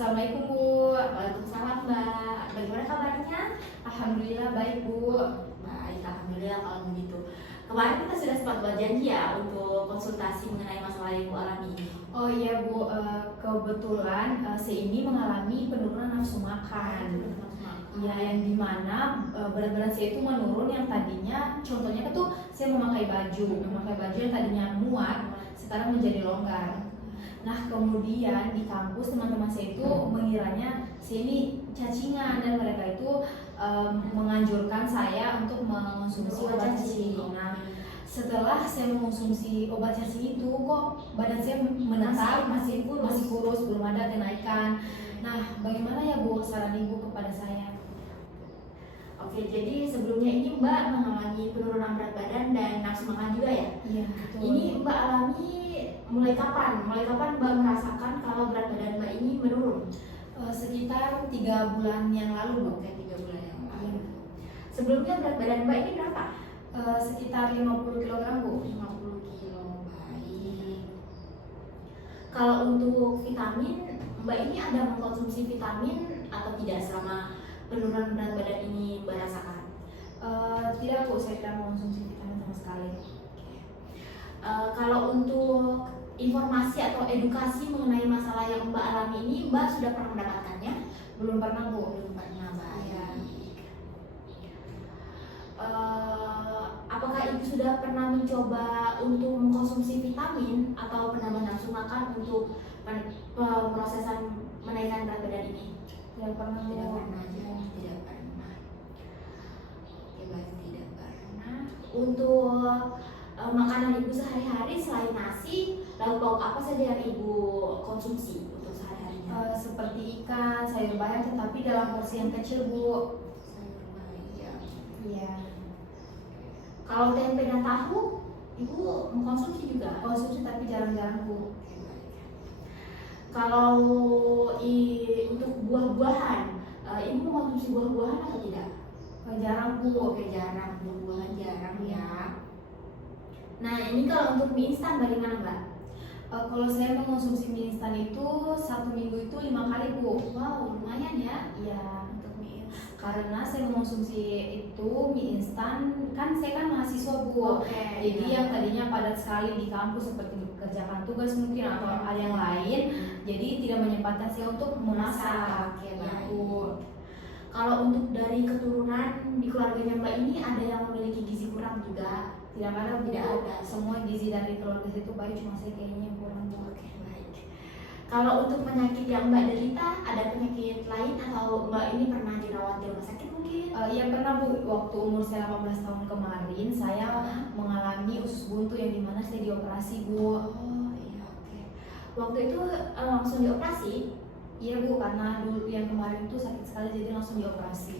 Assalamualaikum Bu. Waalaikumsalam Mbak. Bagaimana kabarnya? Alhamdulillah baik Bu. Baik, alhamdulillah kalau begitu. Kemarin kita sudah sempat berjanji ya untuk konsultasi mengenai masalah yang Ibu alami ini. Oh iya Bu, kebetulan saya ini mengalami penurunan nafsu makan. Ya, yang dimana berat badan saya itu menurun, yang tadinya contohnya itu saya memakai baju yang tadinya muat sekarang menjadi longgar. Nah kemudian di kampus teman-teman saya itu mengiranya saya ini cacingan dan mereka itu menganjurkan saya untuk mengonsumsi obat cacing. Nah setelah saya mengonsumsi obat cacing itu kok badan saya menetap masih kurus, belum ada kenaikan. Nah bagaimana ya Bu saran Ibu kepada saya? Oke, jadi sebelumnya ini Mbak mengalami penurunan berat badan dan nafsu makan juga ya? Iya betul. Ini Mbak alami mulai kapan? Mulai kapan Mbak merasakan kalau berat badan Mbak ini menurun? Sekitar 3 bulan yang lalu Bu. Oke, 3 bulan yang lalu. Sebelumnya berat badan Mbak ini berapa? Sekitar 50 kg Bu. 50 kilo, baik. Kalau untuk vitamin, Mbak ini ada mengkonsumsi vitamin atau tidak selama penurunan berat badan ini Mbak rasakan? Tidak Bu, saya tidak mengonsumsi vitamin sama sekali. Kalau untuk informasi atau edukasi mengenai masalah yang Mbak alami ini, Mbak sudah pernah mendapatkannya? Belum pernah Bu. Belum pernah, baik. Apakah Ibu sudah pernah mencoba untuk mengkonsumsi vitamin atau penambah nafsu makan untuk pemrosesan menaikkan berat badan ini? Tidak pernah Bu. Tidak pernah ya, tidak pernah. Oke, berarti tidak pernah. Untuk makanan Ibu sehari-hari selain nasi, lauk pauk apa saja yang Ibu konsumsi untuk sehari-harinya? Seperti ikan, sayur bayam, tetapi dalam porsi yang kecil Bu. Sayur bayam. Iya. Kalau tempe dan tahu, Ibu mengkonsumsi juga? Konsumsi tapi jarang-jarang Bu. Oke, baik. Kalau untuk buah-buahan, Ibu mengkonsumsi buah-buahan atau tidak? Jarang Bu. Oke, jarang, buah-buahan jarang ya. Nah, ini kalau untuk mie instan bagaimana Mbak? Kalau saya mengonsumsi mie instan itu 1 minggu itu 5 kali Bu. Wow, lumayan ya. Iya. Untuk mie instan. Karena saya mengonsumsi itu mie instan, kan saya kan mahasiswa Bu. Oke, Jadi ya. yang tadinya padat sekali di kampus seperti mengerjakan tugas mungkin atau hal yang lain, jadi tidak menyempatkan saya untuk memasak. Oke, Ya, baik. Bu. Kalau untuk dari keturunan di keluarganya Mbak ini ada yang memiliki gizi kurang juga? Tidak ada Bu. Tidak ada. Semua gizi dari keluarga saya itu baik, cuma saya kayaknya kurang Bu. Oke, baik. Kalau untuk penyakit yang Mbak derita, ada penyakit lain atau Mbak ini pernah dirawat di rumah sakit mungkin? Iya pernah Bu, waktu umur saya 18 tahun kemarin saya mengalami usus buntu yang dimana saya dioperasi Bu. Oh iya, oke. Waktu itu langsung dioperasi? Iya Bu, karena dulu yang kemarin itu sakit sekali jadi langsung dioperasi.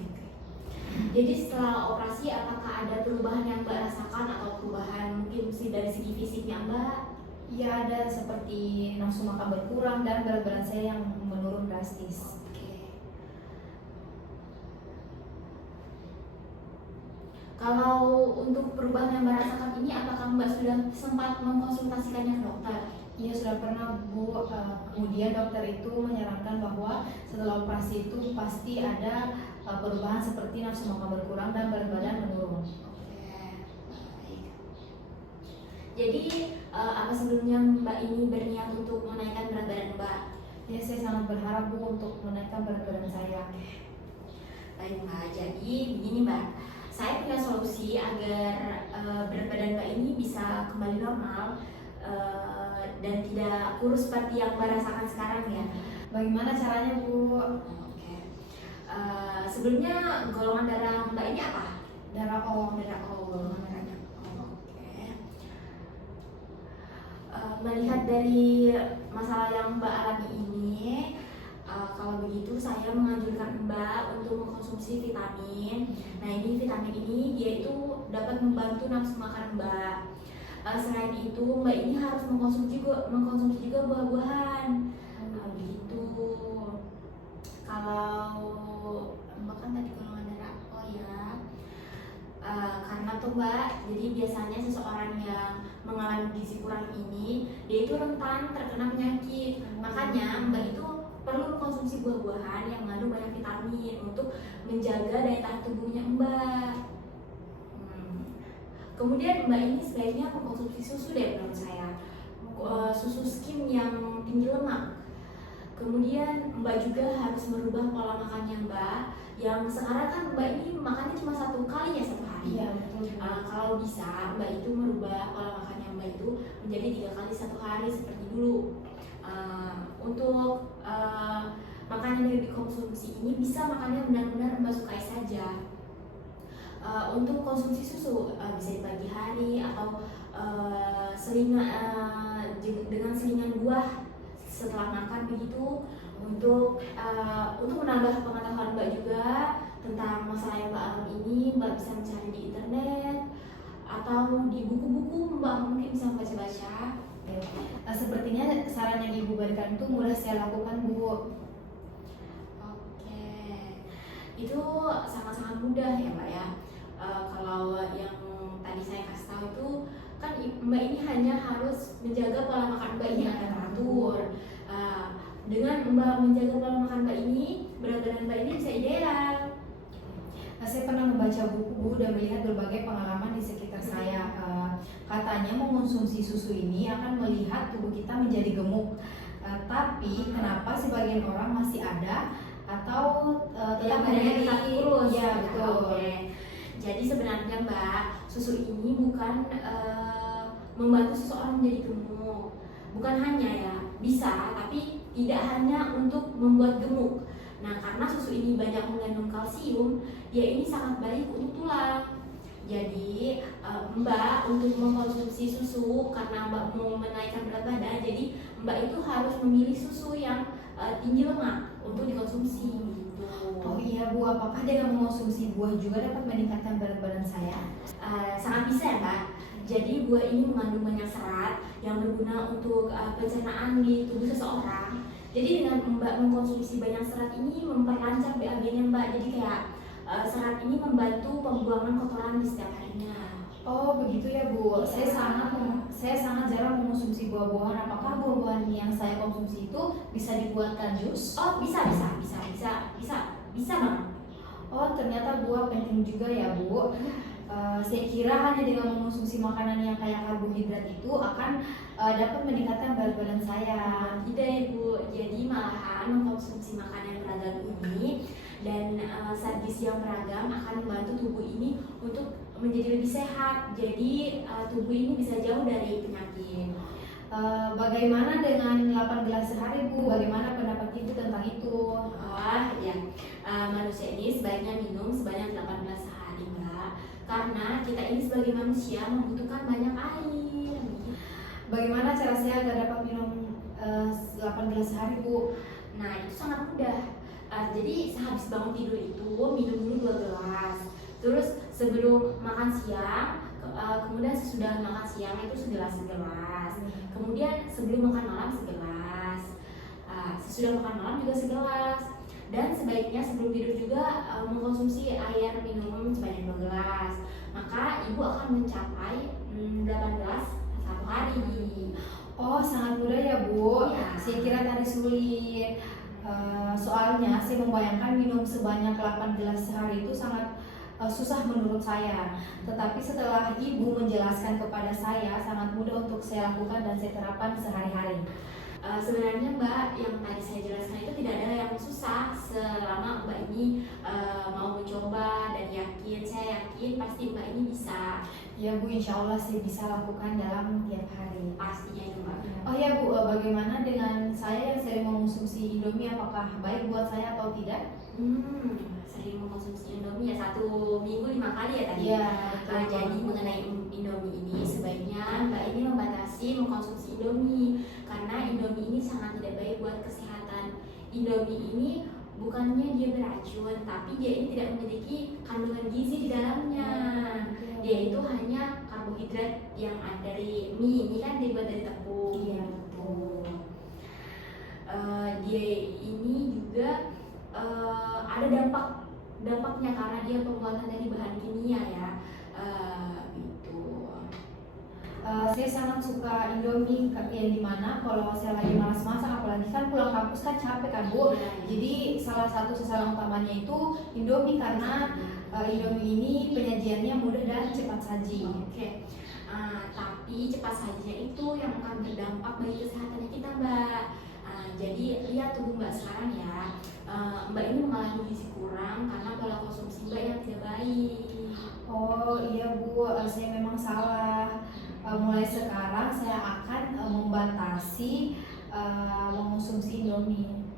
Jadi setelah operasi apakah ada perubahan yang Mbak rasakan atau perubahan mungkin dari segi fisiknya Mbak? Iya ada, seperti nafsu makan berkurang dan berat badan saya yang menurun drastis. Oke. Kalau untuk perubahan yang Mbak rasakan ini, apakah Mbak sudah sempat mengkonsultasikannya ke dokter? Iya sudah pernah Bu. Kemudian dokter itu menyarankan bahwa setelah operasi itu pasti ada perubahan seperti nafsu makan berkurang dan berat badan menurun. Oke, baik. Jadi apa sebelumnya Mbak ini berniat untuk menaikkan berat badan Mbak? Ya saya sangat berharap Bu untuk menaikkan berat badan saya. Baik Mbak, jadi begini Mbak, saya punya solusi agar berat badan Mbak ini bisa kembali normal dan tidak kurus seperti yang Mbak rasakan sekarang ya. Bagaimana caranya Bu? Oke. Sebelumnya golongan darah Mbak ini apa? Darah O. Darah O, golongan darahnya O. Oke. Melihat dari masalah yang Mbak alami ini, kalau begitu saya menganjurkan Mbak untuk mengkonsumsi vitamin. Nah ini vitamin ini dia itu dapat membantu nafsu makan Mbak. Selain itu Mbak ini harus mengkonsumsi juga buah-buahan. Begitu. Kalau Mbak kan tadi golongan darah O ya. Karena tuh Mbak, jadi biasanya seseorang yang mengalami gizi kurang ini dia itu rentan terkena penyakit. Makanya Mbak itu perlu mengkonsumsi buah-buahan yang mengandung banyak vitamin untuk menjaga daya tahan tubuhnya Mbak. Kemudian Mbak ini sebaiknya mengkonsumsi susu deh menurut saya, susu skim yang tinggi lemak. Kemudian Mbak juga harus merubah pola makannya Mbak, yang sekarang kan Mbak ini makannya cuma 1 kali ya satu hari. Iya betul. Kalau bisa Mbak itu merubah pola makannya Mbak itu menjadi 3 kali satu hari seperti dulu. Untuk makanan yang dikonsumsi ini bisa makannya benar-benar Mbak sukai saja. Untuk konsumsi susu bisa di pagi hari atau dengan selingan buah setelah makan begitu, untuk menambah pengetahuan Mbak juga tentang masalah yang Mbak alami ini. Mbak bisa mencari di internet atau di buku-buku Mbak mungkin bisa baca-baca. Sepertinya saran yang Ibu berikan itu mudah saya lakukan, Bu. Oke, itu sangat-sangat mudah ya Mbak ya. Kalau yang tadi saya kasih tahu itu kan Mbak ini hanya harus menjaga pola makan Mbak ini ada teratur. Dengan Mbak menjaga pola makan Mbak ini, berat badan Mbak ini bisa ideal. Saya pernah membaca buku, Bu, dan melihat berbagai pengalaman di sekitar saya. Katanya mengonsumsi susu ini akan melihat tubuh kita menjadi gemuk. Tapi kenapa sebagian orang masih ada atau tetap badannya tetap kurus? Ya betul. Oke. Jadi sebenarnya Mbak, susu ini bukan membantu seseorang menjadi gemuk. Bukan hanya ya, bisa, tapi tidak hanya untuk membuat gemuk. Nah, karena susu ini banyak mengandung kalsium, dia ini sangat baik untuk tulang. Jadi Mbak untuk mengkonsumsi susu karena Mbak mau menaikkan berat badan, jadi Mbak itu harus memilih susu yang tinggi lemak untuk dikonsumsi gitu. Oh iya Bu, apakah dengan mengonsumsi buah juga dapat meningkatkan berat badan saya? Sangat bisa ya Mbak. Jadi buah ini mengandung banyak serat yang berguna untuk pencernaan di tubuh seseorang. Jadi dengan Mbak mengkonsumsi banyak serat ini memperlancar BAB-nya Mbak. Jadi kayak serat ini membantu pembuangan kotoran di setiap harinya. Oh begitu ya Bu. Iya. Saya sangat jarang mengonsumsi buah-buahan. Apakah buah-buahan yang saya konsumsi itu bisa dibuatkan jus? Oh bisa banget. Oh ternyata buah penting juga ya Bu. Saya kira hanya dengan mengonsumsi makanan yang kaya karbohidrat itu akan dapat meningkatkan berat badan saya. Tidak ya Bu. Jadi malahan mengkonsumsi makanan beragam ini dan zat gizi yang beragam akan membantu tubuh ini untuk menjadi lebih sehat. Jadi tubuh ini bisa jauh dari penyakit. Bagaimana dengan 8 gelas sehari Bu? Bagaimana pendapat Ibu tentang itu? Manusia ini sebaiknya minum sebanyak 8 gelas sehari Mbak. Karena kita ini sebagai manusia membutuhkan banyak air. Bagaimana cara saya agar dapat minum 8 gelas sehari Bu? Nah itu sangat mudah. Jadi sehabis bangun tidur itu minum dulu 2 gelas. Terus sebelum makan siang, kemudian sesudah makan siang itu segelas. Kemudian sebelum makan malam segelas. Sesudah makan malam juga segelas. Dan sebaiknya sebelum tidur juga mengkonsumsi air minum sebanyak 2 gelas. Maka ibu akan mencapai 8 gelas satu hari. Oh sangat mudah ya Bu. Ya. Saya kira tadi sulit. Soalnya saya membayangkan minum sebanyak 8 gelas sehari itu sangat susah menurut saya. Tetapi setelah Ibu menjelaskan kepada saya, sangat mudah untuk saya lakukan dan saya terapkan sehari-hari. Sebenarnya Mbak, yang tadi saya jelaskan itu tidak ada yang susah selama Mbak ini mau mencoba dan saya yakin pasti Mbak ini bisa. Ya Bu, insya Allah saya bisa lakukan dalam tiap hari. Pastinya itu Mbak. Oh ya Bu, bagaimana dengan saya yang sering mengonsumsi Indomie, apakah baik buat saya atau tidak? Sering mengkonsumsi Indomie ya 1 minggu 5 kali ya tadi. Iya. Jadi mengenai Indomie ini sebaiknya Mbak ini membatasi mengkonsumsi Indomie karena Indomie ini sangat tidak baik buat kesehatan. Indomie ini bukannya dia beracun, tapi dia ini tidak memiliki kandungan gizi di dalamnya. Dia itu hanya karbohidrat yang ada dari mie, ini kan dibuat dari tepung. Iya, betul. Dia ini juga ada dampaknya karena dia pembuatan dari bahan kimia ya. Gitu. saya sangat suka Indomie yang dimana kalau saya lagi malas masak, apalagi kan pulang kampus kan capek kan Bu. Jadi salah satu sasaran utamanya itu Indomie karena Indomie ini penyajiannya mudah dan cepat saji. Oke. Tapi cepat sajinya itu yang akan berdampak bagi kesehatan kita, Mbak. Jadi lihat tubuh Mbak sekarang ya. Mbak ini mengalami gizi kurang karena pola konsumsi Mbak yang tidak baik. Oh iya Bu, saya memang salah. Mulai sekarang saya akan membatasi mengonsumsi Indomie.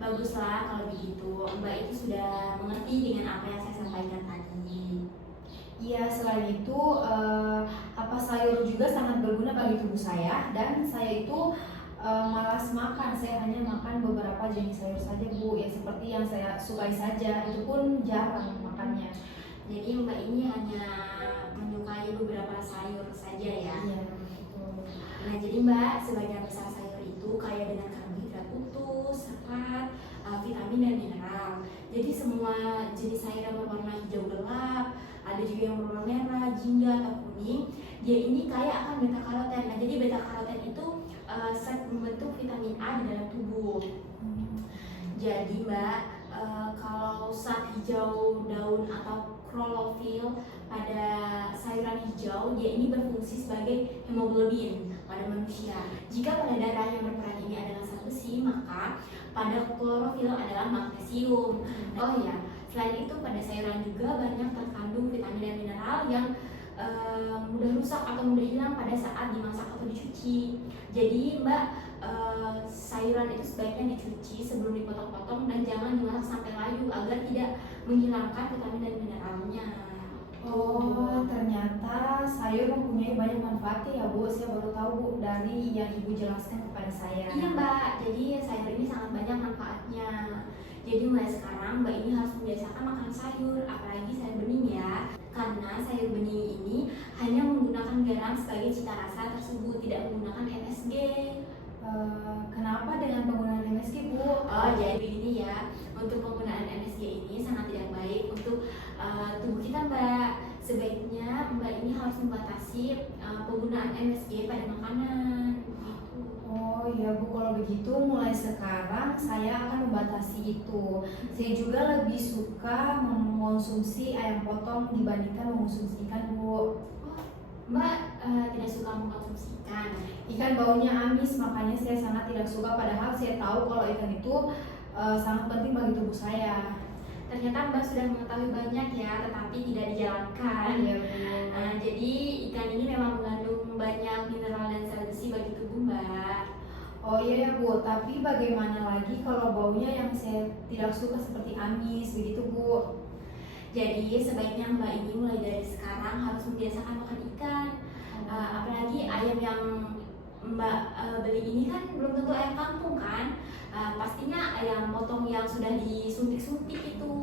Baguslah kalau begitu. Mbak itu sudah mengerti dengan apa yang saya sampaikan tadi. Iya, selain itu sayur juga sangat berguna bagi tubuh saya dan saya itu malas makan. Saya hanya makan beberapa jenis sayur saja Bu, ya seperti yang saya sukai saja, itu pun jarang makannya. Jadi Mbak ini hanya menyukai beberapa sayur saja ya. Iya, betul. Nah jadi Mbak, sebagian besar sayur itu kaya dengan karbohidrat utuh, serat, vitamin dan mineral. Jadi semua jenis sayur yang berwarna hijau gelap, ada juga yang berwarna merah, jingga atau kuning, dia ini kaya akan beta karoten. Nah jadi beta karoten itu zat membentuk vitamin A di dalam tubuh. Jadi Mbak, kalau zat hijau daun atau klorofil pada sayuran hijau, dia ini berfungsi sebagai hemoglobin pada manusia. Jika pada darah yang berperan ini adalah zat besi, maka pada klorofil adalah magnesium. Oh ya, selain itu pada sayuran juga banyak terkandung vitamin dan mineral yang mudah rusak atau mudah hilang pada saat dimasak atau dicuci. Jadi Mbak, sayuran itu sebaiknya dicuci sebelum dipotong-potong dan jangan dimasak sampai layu agar tidak menghilangkan vitamin dan mineralnya. Oh, ternyata sayur mempunyai banyak manfaatnya ya Bu. Saya baru tahu Bu dari yang Ibu jelaskan kepada saya. Iya Mbak, jadi sayur ini sangat banyak manfaatnya. Jadi mulai sekarang Mbak ini harus membiasakan makan sayur, apalagi sayur bening ya. Karena sayur bening ini hanya menggunakan garam sebagai cita rasa tersebut, tidak menggunakan MSG. Kenapa dengan penggunaan MSG Bu? Oh jadi begini ya, untuk penggunaan MSG ini sangat tidak baik untuk tubuh kita Mbak. Sebaiknya Mbak ini harus membatasi penggunaan MSG pada makanan gitu. Oh iya Bu, kalau begitu mulai sekarang saya akan membatasi itu. Saya juga lebih suka mengonsumsi ayam potong dibandingkan mengonsumsi ikan Bu. Mbak tidak suka mengkonsumsi ikan. Ikan baunya amis, makanya saya sangat tidak suka. Padahal saya tahu kalau ikan itu sangat penting bagi tubuh saya. Ternyata Mbak sudah mengetahui banyak ya, tetapi tidak dijalankan. Iya Bu. Jadi ikan ini memang mengandung banyak mineral dan zat besi bagi tubuh Mbak. Oh iya ya Bu, tapi bagaimana lagi kalau baunya yang saya tidak suka seperti amis begitu Bu? Jadi sebaiknya Mbak ini mulai dari sekarang harus membiasakan makan ikan. Apalagi ayam yang Mbak beli ini kan belum tentu ayam kampung kan. Pastinya ayam potong yang sudah disuntik-suntik itu.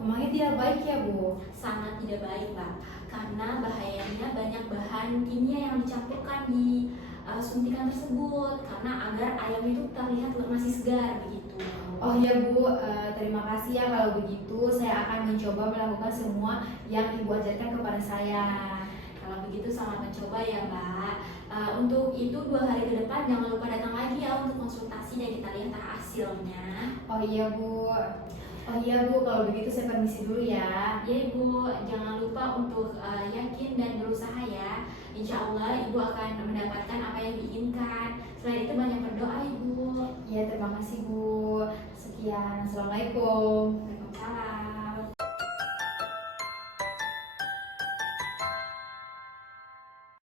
Memangnya tidak baik ya Bu? Sangat tidak baik Mbak, karena bahayanya banyak bahan kimia yang dicampurkan di suntikan tersebut, karena agar ayam itu terlihat masih segar begitu. Oh ya Bu, terima kasih ya kalau begitu. Saya akan mencoba melakukan semua yang Ibu ajarkan kepada saya. Kalau begitu selamat mencoba ya Mbak. Untuk itu 2 hari ke depan jangan lupa datang lagi ya untuk konsultasi dan kita lihat hasilnya. Oh iya Bu. Oh iya Bu, kalau begitu saya permisi dulu ya. Ya Ibu, jangan lupa untuk yakin dan berusaha ya. Insya Allah Ibu akan mendapatkan apa yang diinginkan. Selain itu banyak berdoa Ibu. Ya terima kasih Bu. Sekian, Assalamualaikum.